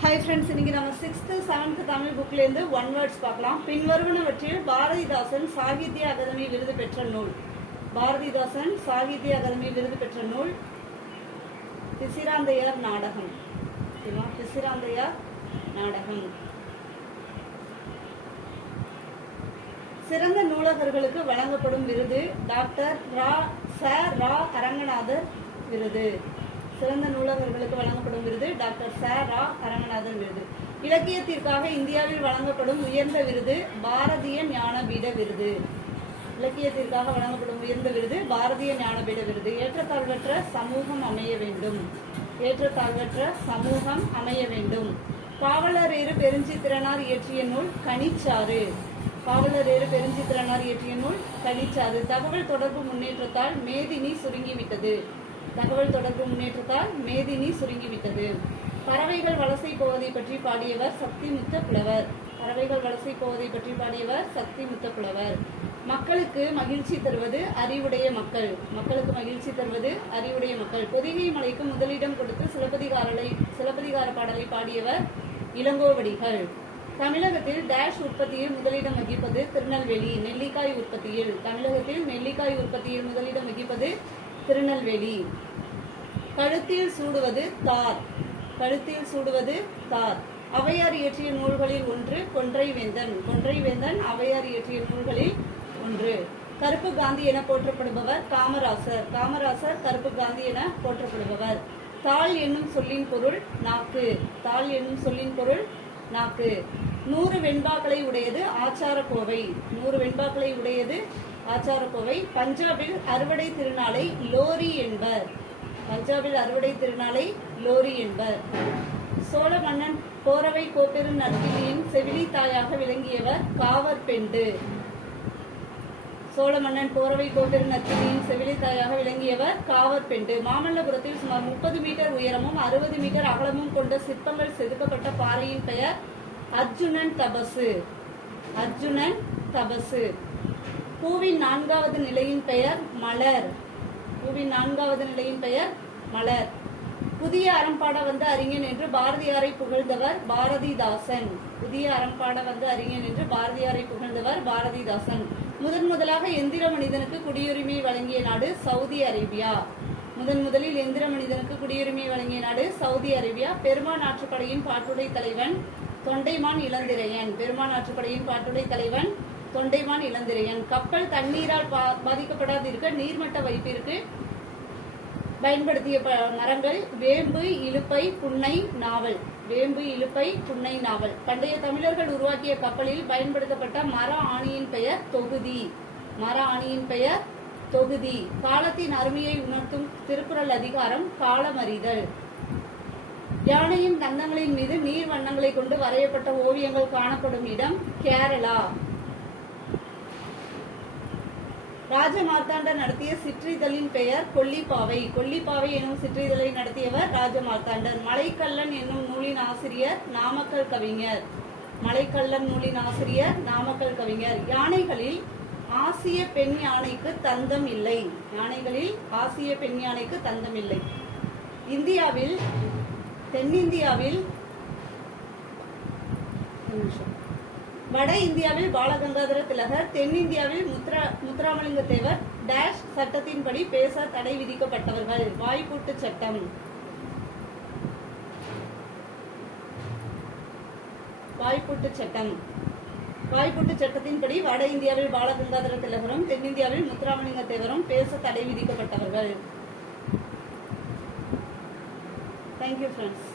Hi friends இன்னைக்கு நம்ம sixth seventh Tamil புக்லேருந்து ஒன் வேர்ட்ஸ் பார்க்கலாம். பின்வருவனவற்றில் பாரதிதாசன் சாகித்ய அகாதமி விருது பெற்ற நூல். பாரதிதாசன் சாகித்ய அகாதமி விருது பெற்ற நூல். பிசிராந்தையார் நாடகம். ஓகேவா? பிசிராந்தையார் நாடகம். சிறந்த நூலகர்களுக்கு வழங்கப்படும் விருது டாக்டர் ரா ச ரா அரங்கநாதர் விருது. சிறந்த நூலகர்களுக்கு வழங்கப்படும் விருது டாக்டர் ச ரா அரங்கநாதர் விருது. இலக்கியத்திற்காக இந்தியாவில் வழங்கப்படும் உயர்ந்த விருது பாரதிய ஞானபீட விருது. இலக்கியத்திற்காக வழங்கப்படும் உயர்ந்த விருது பாரதிய ஞானபீட விருது. ஏற்றத்தாழ்வற்ற சமூகம் அமைய வேண்டும். ஏற்றத்தாழ்வற்ற சமூகம் அமைய வேண்டும். பாவலரேறு பெருஞ்சித்திரனார் இயற்றிய நூல் கனிச்சாறு. பாவலரேறு பெருஞ்சித்திரனார் இயற்றிய நூல் கனிச்சாறு. தகவல் தொடர்பு முன்னேற்றத்தால் மேதினி சுருங்கிவிட்டது. தகவல் தொடர்பு முன்னேற்றத்தால் மேதினி சுருங்கிவிட்டது. பறவைகள் வலசை போவதை பற்றி பாடியவர் சக்தி முத்த புலவர். பறவைகள் வலசை போவதை பற்றி பாடியவர் சக்தி முத்த புலவர். மக்களுக்கு மகிழ்ச்சி தருவது அறிவுடைய மக்கள். மக்களுக்கு மகிழ்ச்சி தருவது அறிவுடைய மக்கள். பொதிகை மலைக்கு முதலிடம் கொடுத்து சிலப்பதிகாரலை சிலப்பதிகார பாடலை பாடியவர் இளங்கோவடிகள். தமிழகத்தில் டேஷ் உற்பத்தியில் முதலிடம் வகிப்பது திருநெல்வேலி நெல்லிக்காய் உற்பத்தியில். தமிழகத்தில் நெல்லிக்காய் உற்பத்தியில் முதலிடம் வகிப்பது திருநெல்வேலி. கழுத்தில் சூடுவது தார். கழுத்தில் சூடுவது தார். அவையார் இயற்றிய நூல்களில் ஒன்று கொன்றை வேந்தன். கொன்றை வேந்தன் அவையார் இயற்றிய நூல்களில் ஒன்று. கருப்பு காந்தி என போற்றப்படுபவர் காமராசர். காமராசர் கருப்பு காந்தி என போற்றப்படுபவர். தாள் என்னும் சொல்லின் பொருள் நாக்கு. தாள் என்னும் சொல்லின் பொருள் நாக்கு. நூறு வெண்பாக்களை உடையது ஆச்சார கோவை நூறு வெண்பாக்களை உடையது ஆச்சாரக்கோவை பஞ்சாபில் அறுவடை திருநாளை லோரி என்பர். பஞ்சாபில் அறுவடை திருநாளை லோரி என்பர். சோழ மன்னன் கோரவை கோப்பெரு நற்கிலியின் செவிலி தாயாக விளங்கியவர் காவற்பெண்டு சோழ மன்னன் போரவை கோப்பெரு நற்கிளியின் செவிலி தாயாக விளங்கியவர் காவற்பெண்டு மாமல்லபுரத்தில் சுமார் முப்பது மீட்டர் உயரமும் அறுபது மீட்டர் அகலமும் கொண்ட சிற்பங்கள் செதுக்கப்பட்ட பாறையின் பெயர் அர்ஜுனன் தபசு. அர்ஜுனன் தபசு. பூவின் நான்காவது நிலையின் பெயர் மலர். பூவின் நான்காவது நிலையின் பெயர் மலர். புதிய அறம்பாட வந்த அறிஞன் என்று பாரதியாரை புகழ்ந்தவர் பாரதிதாசன். புதிய அறம்பாட வந்த அறிஞன் என்று பாரதியாரை புகழ்ந்தவர் பாரதிதாசன். முதன் முதலாக எந்திர மனிதனுக்கு குடியுரிமை வழங்கிய நாடு சவுதி அரேபியா. முதன் முதலில் எந்திர மனிதனுக்கு குடியுரிமை வழங்கிய நாடு சவுதி அரேபியா. பெருமான் ஆற்றுப்படையின் பாட்டுடை தலைவன் தொண்டைமான் இளந்திரையன். பெருமான் ஆற்றுப்படையின் பாட்டுடை தலைவன் தொண்டைமான் இளந்திரையன். கப்பல் தண்ணீரால் பா- பாதிக்கப்படாதிருக்க நீர்மட்ட வைப்பிற்கு பயன்படுத்திய ப- மரங்கள் வேம்பு இலுப்பை புன்னை நாவல். வேம்பு இலுப்பை புன்னை நாவல். பண்டைய தமிழர்கள் உருவாக்கிய கப்பலில் பயன்படுத்தப்பட்ட மர ஆணியின் பெயர் தொகுதி. மர ஆணியின் பெயர் தொகுதி. காலத்தின் அருமையை உணர்த்தும் திருக்குறள் அதிகாரம் காலமறிதல். யானையின் தந்தங்களின் மீது நீர் வண்ணங்களை கொண்டு வரையப்பட்ட ஓவியங்கள் காணப்படும் இடம் கேரளா. ராஜமார்த்தாண்டர் நடத்திய சிற்றிதழின் பெயர் கொல்லிப்பாவை. கொல்லிப்பாவை எனும் சிற்றிதழை நடத்தியவர் ராஜமார்த்தாண்டர் மலைக்கல்லன் என்னும் நூலின் ஆசிரியர் நாமக்கல் கவிஞர். மலைக்கல்லன் நூலின் ஆசிரியர் நாமக்கல் கவிஞர். யானைகளில் ஆசிய பெண் யானைக்கு தந்தம் இல்லை. யானைகளில் ஆசிய பெண் யானைக்கு தந்தம் இல்லை. இந்தியாவில் தென்னிந்தியாவில் நிமிஷம். வட இந்தியாவில் பாலகங்காதர திலகர் தென்னிந்தியாவில் முத்ரா முத்துராமலிங்க தேவர் டேஷ் சட்டத்தின்படி பேச தடை விதிக்கப்பட்டவர்கள். வாய்ப்பூட்டு சட்டம். வாய்ப்பூட்டு சட்டம். வாய்ப்பூட்டு சட்டத்தின்படி வட இந்தியாவில் பாலகங்காதர திலகரும் தென்னிந்தியாவில் முத்துராமலிங்க தேவரும் பேச தடை விதிக்கப்பட்டவர்கள். Thank you friends